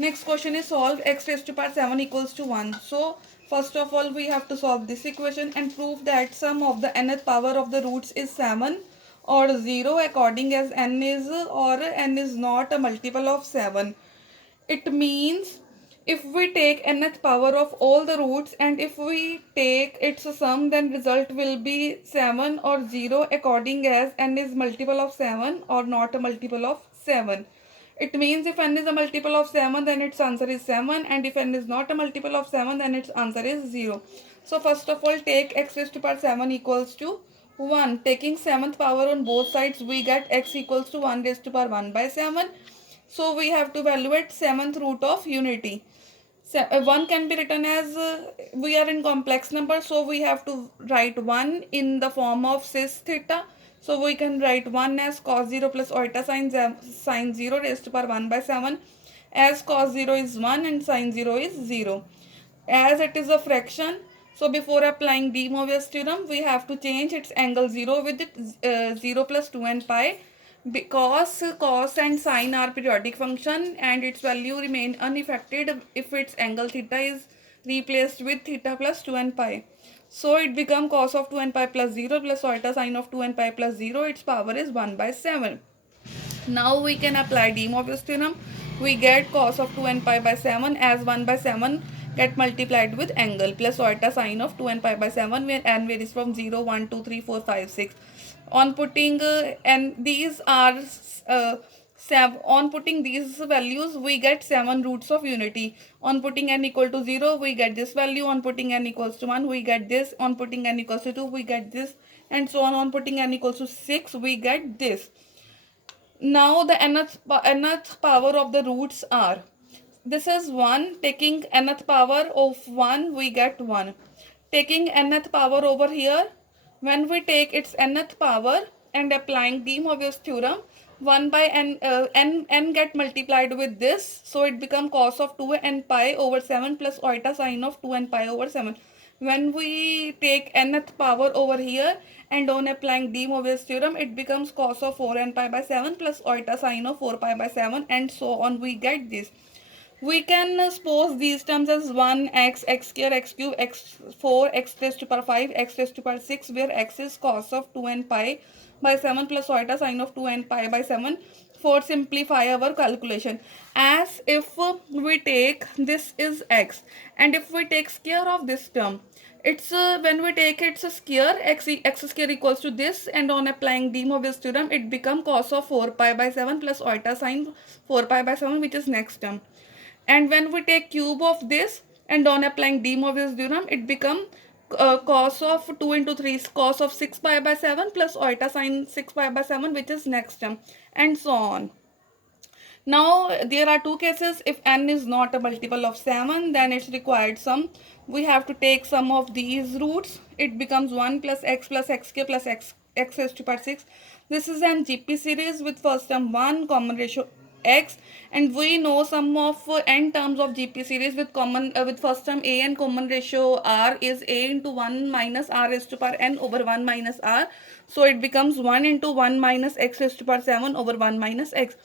Next question is solve x raised to power 7 equals to 1. So first of all we have to solve this equation and prove that sum of the nth power of the roots is 7 or 0 according as n is or n is not a multiple of 7. It means if we take nth power of all the roots and if we take its sum, then result will be 7 or 0 according as n is multiple of 7 or not a multiple of 7. It means if n is a multiple of 7, then its answer is 7, and if n is not a multiple of 7, then its answer is 0. So first of all, take x raised to power 7 equals to 1. Taking 7th power on both sides, we get x equals to 1 raised to power 1 by 7. So we have to evaluate 7th root of unity. 1 can be written as, we are in complex number, so we have to write 1 in the form of cis theta. So we can write 1 as cos 0 plus iota sin 0 raised to power 1 by 7, as cos 0 is 1 and sin 0 is 0. As it is a fraction, so before applying De-Moivre's theorem, we have to change its angle 0 with it 0 plus 2 and pi, because cos and sine are periodic function and its value remain unaffected if its angle theta is replaced with theta plus 2 and pi. So it becomes cos of 2 and pi plus 0 plus iota sine of 2 and pi plus 0. Its power is 1 by 7. Now we can apply De-Moivre's theorem. We get cos of 2 and pi by 7 as 1 by 7 get multiplied with angle plus iota sine of 2 and pi by 7, where n varies from 0, 1, 2, 3, 4, 5, 6. On putting and these are on putting these values, we get 7 roots of unity. On putting n equal to 0, we get this value. On putting n equals to 1, we get this. On putting n equals to 2, we get this, and so on. On putting n equals to 6, we get this. Now the nth power of the roots are, this is 1. Taking nth power of 1, we get 1. Taking nth power over here, when we take its nth power and applying De-Moivre's theorem, 1 by n get multiplied with this, so it becomes cos of 2 and pi over 7 plus iota sine of 2 and pi over 7. When we take nth power over here and on applying De-Moivre's theorem, it becomes cos of 4 and pi by 7 plus iota sine of 4 pi by 7, and so on. We get this. We can suppose these terms as 1x, x square, x cube, x4, x raised to power 5, x raised to power 6, where x is cos of 2 and pi by 7 plus iota sine of 2 and pi by 7, for simplify our calculation. As if we take this is x, and if we take square of this term, it's when we take its square, x square equals to this, and on applying De-Moivre's theorem, it becomes cos of 4 pi by 7 plus iota sine 4 pi by 7, which is next term. And when we take cube of this and on applying De-Moivre's theorem, it becomes cos of 2 into 3 is cos of 6 pi by 7 plus iota sine 6 pi by 7, which is next term, and so on. Now there are two cases. If n is not a multiple of 7, then it's required sum. We have to take sum of these roots. It becomes 1 plus x square plus x raised to power 6. This is an GP series with first term 1, common ratio x, and we know sum of n terms of GP series with common with first term a and common ratio r is a into 1 minus r raised to power n over 1 minus r. So it becomes 1 into 1 minus x raised to power 7 over 1 minus x.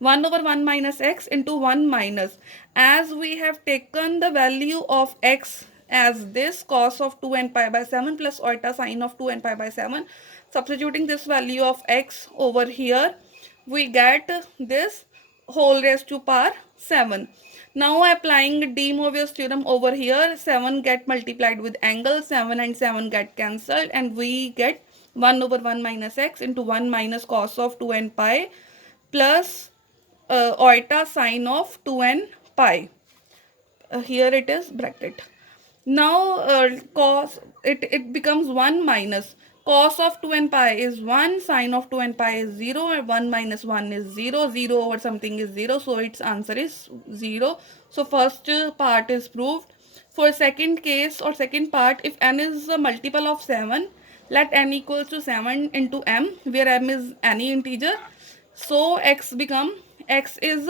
1 over 1 minus x into 1 minus, as we have taken the value of x as this cos of 2 and pi by 7 plus iota sine of 2 and pi by 7, substituting this value of x over here, we get this whole raised to power 7. Now applying De-Moivre's theorem over here, 7 get multiplied with angle, 7 and 7 get cancelled, and we get 1 over 1 minus x into 1 minus cos of 2 and pi plus iota sine of 2 and pi. Here it is bracket. Now cos it becomes 1 minus cos of 2 and pi is 1, sine of 2 and pi is 0, and 1 minus 1 is 0, 0 over something is 0, so its answer is 0. So first part is proved. For second case or second part, if n is a multiple of 7, let n equals to 7 into m, where m is any integer. So x is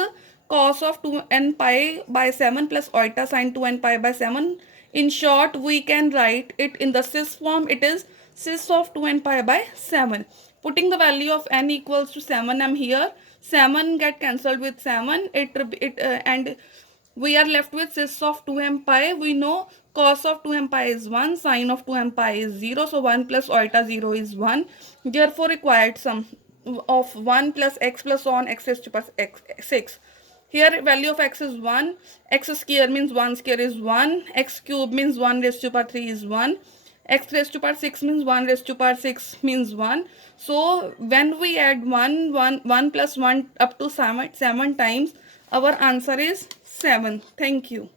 cos of 2 n pi by 7 plus iota sine 2 n pi by 7. In short, we can write it in the cis form. It is cis of 2 n pi by 7. Putting the value of n equals to 7m here, 7 get cancelled with 7. And We are left with cis of 2m pi. We know cos of 2m pi is 1, sine of 2m pi is 0, so 1 plus iota 0 is 1. Therefore required sum of 1 plus x plus on x raised to plus x 6. Here value of x is 1, x square means 1 square is 1, x cube means 1 raised to power 3 is 1, x raised to power 6 means 1 raised to power 6 means 1. So when we add 1 plus 1 up to 7 times, our answer is 7. Thank you.